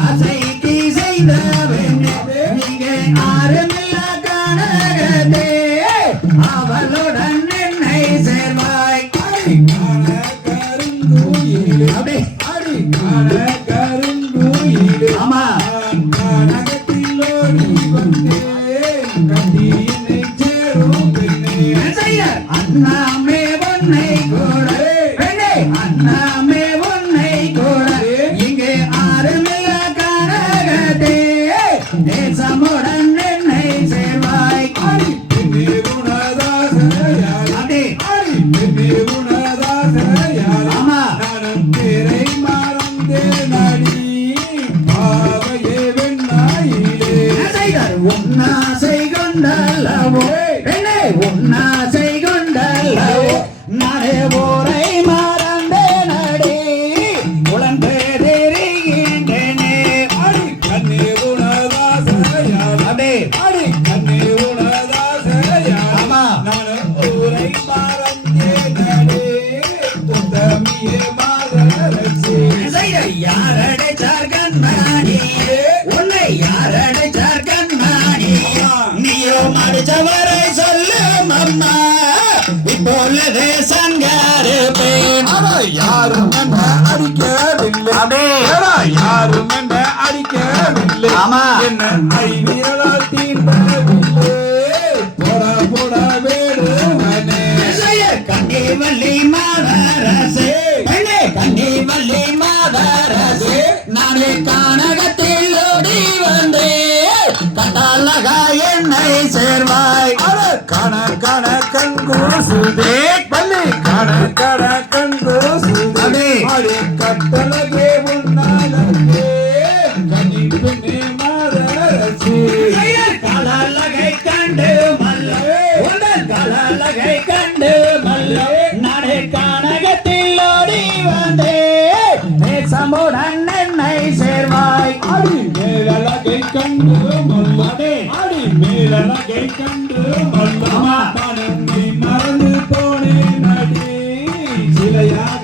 ஆசைக்கு செய்த நீங்க ஆரம்பி நாமே உன்னை கூட இங்கே ஆறுமில்ல கனகத்தே. தேசமுடன் என்னை சேர்வாய். உன்னாசை கொண்டல்லவோ பெண்ணே உன்னாசை அடைச்சார் கண்மாடி உன்னை யார் அடைச்சார் கண்மாடி நீயோ மடிச்சவரை சொல்லு அம்மா. இப்போ உள்ளதே சங்காரு பெண். யாரும் என்ன அடிக்கவில்லை. யாரும் என்ன அடிக்கவில்லை. ஆமா. என்ன ஐவியலால் தீண்டவில்லை. போடா போடா வேறு கண்டே வள்ளி காண கங்கூசுதே பள்ளி காண கட கை கண்டு மன்னி மறந்து போனேன் நடி. சிலையாக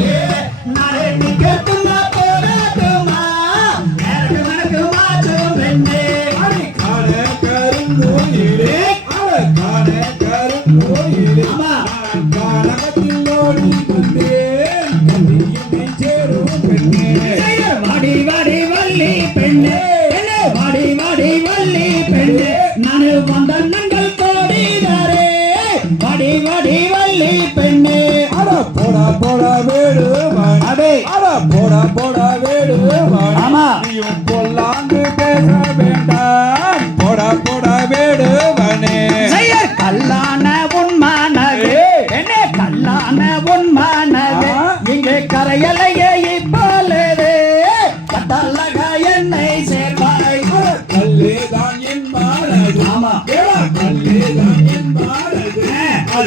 Yeah. வடி வடி வள்ளி பெண்ணே. அட போடா போடா வேடுவன் அடே. அட போடா போடா வேடுவன் ஆமா. நீயும் பொல்லாந்து பேச வேண்டாம். போடா போடா வேடுவனே செய்யர் கல்லான உண்மானவே என்ன கல்லான உண்மானவே இங்கே கரையலை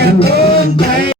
a.